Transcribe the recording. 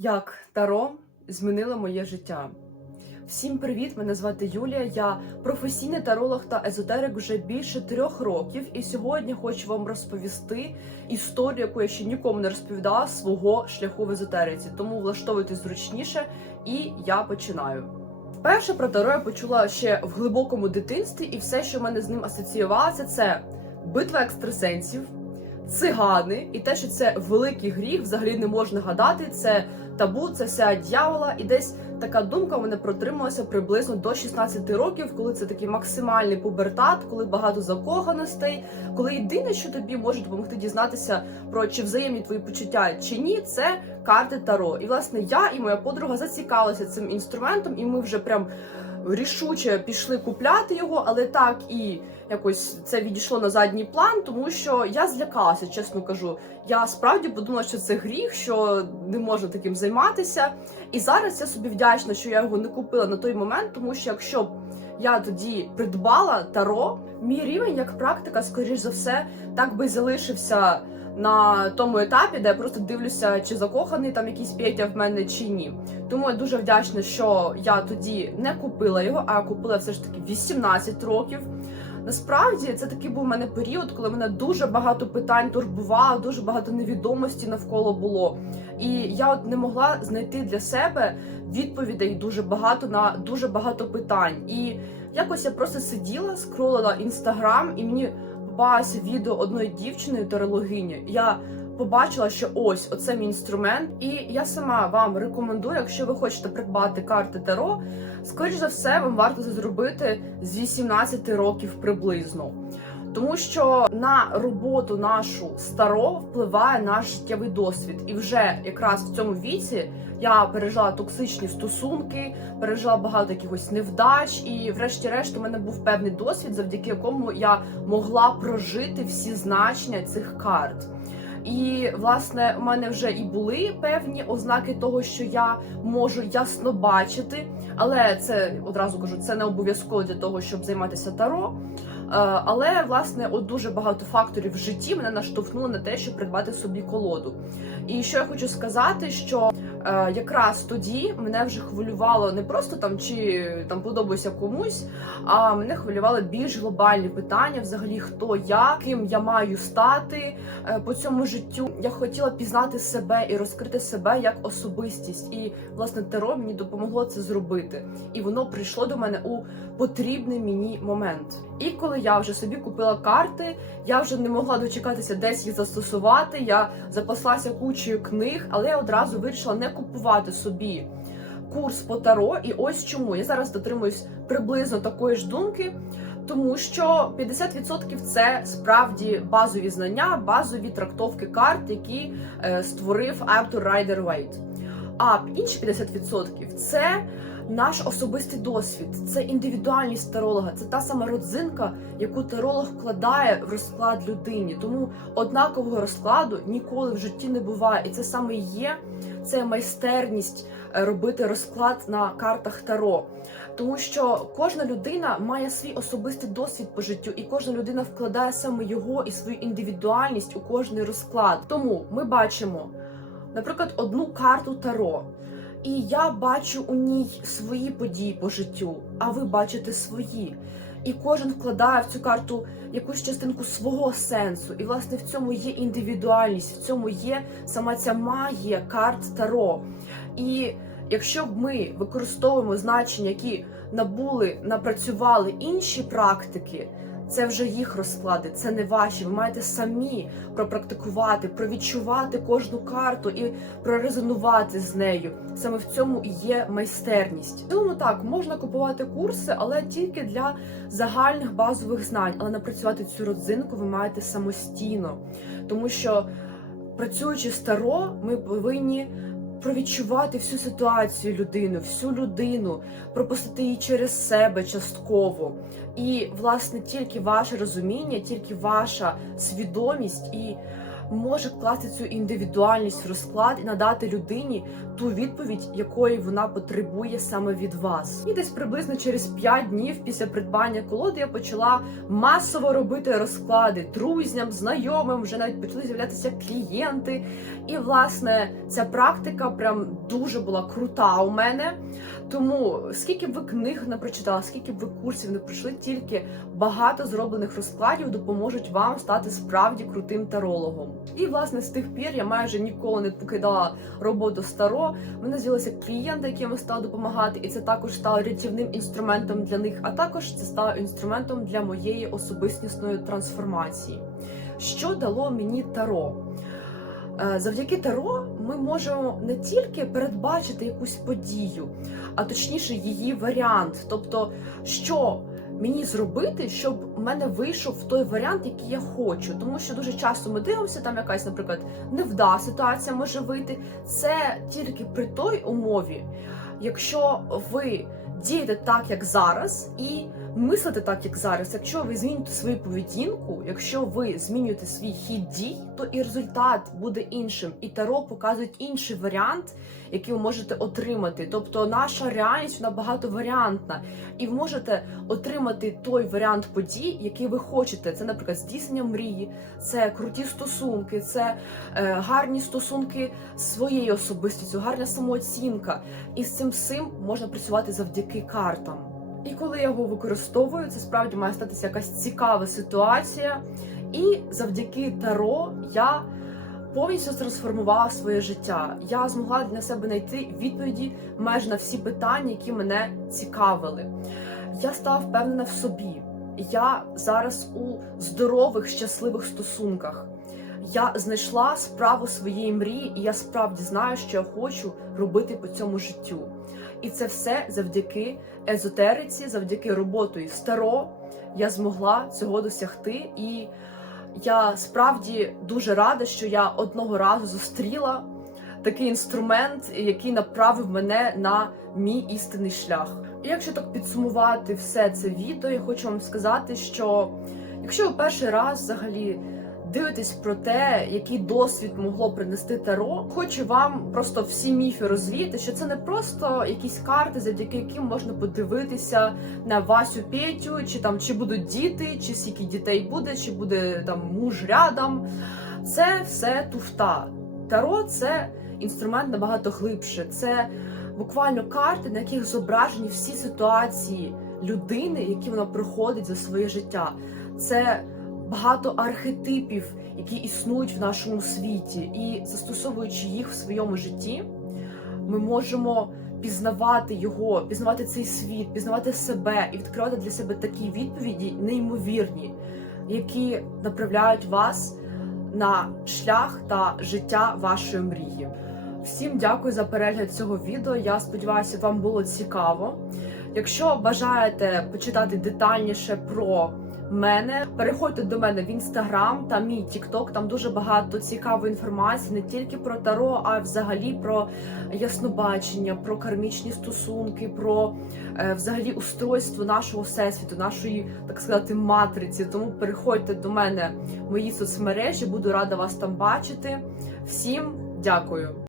Як Таро змінило моє життя. Всім привіт! Мене звати Юлія. Я професійний таролог та езотерик вже більше трьох років. І сьогодні хочу вам розповісти історію, яку я ще нікому не розповідала свого шляху в езотериці. Тому влаштовуйтесь зручніше, і я починаю. Вперше про таро я почула ще в глибокому дитинстві, і все, що в мене з ним асоціювалося, це битва екстрасенсів, цигани, і те, що це великий гріх, взагалі не можна гадати. Це табу, це вся дьявола, і десь така думка мене протрималася приблизно до 16 років, коли це такий максимальний пубертат, коли багато закоханостей, коли єдине, що тобі може допомогти дізнатися про чи взаємні твої почуття чи ні, це карти Таро. І власне я і моя подруга зацікавилися цим інструментом, і ми вже прям рішуче пішли купляти його, але так і якось це відійшло на задній план, тому що я злякалася, чесно кажу. Я справді подумала, що це гріх, що не можна таким займатися. І зараз я собі вдячна, що я його не купила на той момент, тому що якщо б я тоді придбала таро, мій рівень як практика, скоріш за все, так би залишився на тому етапі, де я просто дивлюся, чи закоханий там якийсь Петя в мене чи ні. Тому я дуже вдячна, що я тоді не купила його, а купила все ж таки 18 років. Насправді це такий був у мене період, коли мене дуже багато питань турбувало, дуже багато невідомості навколо було. І я от не могла знайти для себе відповідей дуже багато на дуже багато питань. І якось я просто сиділа, скролила інстаграм, і мені попалося відео одної дівчини тарологині. Я побачила, що ось оце мій інструмент, і я сама вам рекомендую, якщо ви хочете придбати карти Таро, скоріш за все, вам варто це зробити з 18 років приблизно. Тому що на роботу нашу старо впливає наш життєвий досвід, і вже якраз в цьому віці я пережила токсичні стосунки, пережила багато якихось невдач, і, врешті-решт, у мене був певний досвід, завдяки якому я могла прожити всі значення цих карт. І власне у мене вже і були певні ознаки того, що я можу ясно бачити, але це одразу кажу, це не обов'язково для того, щоб займатися таро. Е, Але власне, от дуже багато факторів в житті мене наштовхнуло на те, щоб придбати собі колоду. І що я хочу сказати, що е, якраз тоді мене вже хвилювало не просто там чи там подобаюся комусь, а мене хвилювали більш глобальні питання, взагалі хто я, ким я маю стати е, по цьому життю. Я хотіла пізнати себе і розкрити себе як особистість. І власне таро мені допомогло це зробити. І воно прийшло до мене у потрібний мені момент. І коли я вже собі купила карти, я вже не могла дочекатися десь їх застосувати. Я запаслася кучею книг, але я одразу вирішила не купувати собі курс по таро. І ось чому я зараз дотримуюсь приблизно такої ж думки. Тому що 50% це справді базові знання, базові трактовки карт, які е, створив Артур Райдер Вейт. А інші 50% це наш особистий досвід, це індивідуальність таролога, це та сама родзинка, яку таролог вкладає в розклад людині. Тому однакового розкладу ніколи в житті не буває, і це саме є це майстерність е, робити розклад на картах таро. Тому що кожна людина має свій особистий досвід по життю, і кожна людина вкладає саме його і свою індивідуальність у кожний розклад. Тому ми бачимо, наприклад, одну карту таро. І я бачу у ній свої події по життю, а ви бачите свої. І кожен вкладає в цю карту якусь частинку свого сенсу. І, власне, в цьому є індивідуальність, в цьому є сама ця магія карт Таро. І якщо б ми використовуємо значення, які набули, напрацювали інші практики, це вже їх розклади, це не ваші. Ви маєте самі пропрактикувати, провідчувати кожну карту і прорезонувати з нею. Саме в цьому і є майстерність. Тому так можна купувати курси, але тільки для загальних базових знань. Але напрацювати цю родзинку ви маєте самостійно, тому що працюючи з таро, ми повинні. Провідчувати всю ситуацію людини, всю людину, пропустити її через себе частково. І, власне, тільки ваше розуміння, тільки ваша свідомість і може вкласти цю індивідуальність в розклад і надати людині ту відповідь, якої вона потребує саме від вас. І десь приблизно через 5 днів після придбання колоди я почала масово робити розклади друзям, знайомим, вже навіть почали з'являтися клієнти. І власне ця практика прям дуже була крута у мене. Тому скільки б ви книг не прочитали, скільки б ви курсів не пройшли, тільки багато зроблених розкладів допоможуть вам стати справді крутим тарологом. І власне з тих пір я майже ніколи не покидала роботу старо. У мене з'явилися клієнти, яким стала допомагати, і це також стало рятівним інструментом для них. А також це стало інструментом для моєї особистісної трансформації. Що дало мені таро? Е, Завдяки таро ми можемо не тільки передбачити якусь подію, а точніше її варіант. Тобто, що мені зробити, щоб в мене вийшов той варіант, який я хочу. Тому що дуже часто ми дивимося, там якась, наприклад, невда ситуація може вийти. Це тільки при той умові, якщо ви дієте так, як зараз, і мислите так, як зараз. Якщо ви зміните свою поведінку, якщо ви змінюєте свій хід дій, то і результат буде іншим. І таро показують інший варіант, який ви можете отримати. Тобто наша реальність вона багатоваріантна, і ви можете отримати той варіант подій, який ви хочете. Це, наприклад, здійснення мрії, це круті стосунки, це е, гарні стосунки з своєю особистістю, гарна самооцінка. І з цим всім можна працювати завдяки картам. І коли я його використовую, це справді має статися якась цікава ситуація. І завдяки таро я повністю трансформувала своє життя. Я змогла для себе знайти відповіді майже на всі питання, які мене цікавили. Я стала впевнена в собі. Я зараз у здорових, щасливих стосунках. Я знайшла справу своєї мрії, і я справді знаю, що я хочу робити по цьому життю. І це все завдяки езотериці, завдяки роботою старо я змогла цього досягти. І я справді дуже рада, що я одного разу зустріла такий інструмент, який направив мене на мій істинний шлях. І якщо так підсумувати все це відео, я хочу вам сказати, що якщо ви перший раз взагалі дивитесь про те, який досвід могло принести таро, хочу вам просто всі міфи розвіяти, що це не просто якісь карти, завдяки яким можна подивитися на Васю Петю, чи там чи будуть діти, чи скільки дітей буде, чи буде там муж рядом. Це все туфта. Таро це інструмент набагато глибше. Це буквально карти, на яких зображені всі ситуації людини, які вона проходить за своє життя. Це багато архетипів, які існують в нашому світі, і застосовуючи їх в своєму житті, ми можемо пізнавати його, пізнавати цей світ, пізнавати себе і відкривати для себе такі відповіді, неймовірні, які направляють вас на шлях та життя вашої мрії. Всім дякую за перегляд цього відео. Я сподіваюся, вам було цікаво. Якщо бажаєте почитати детальніше про мене, переходьте до мене в інстаграм та мій тікток. Там дуже багато цікавої інформації, не тільки про таро, а взагалі про яснобачення, про кармічні стосунки, про е, взагалі устройство нашого всесвіту, нашої, так сказати, матриці. Тому переходьте до мене в мої соцмережі, буду рада вас там бачити. Всім дякую.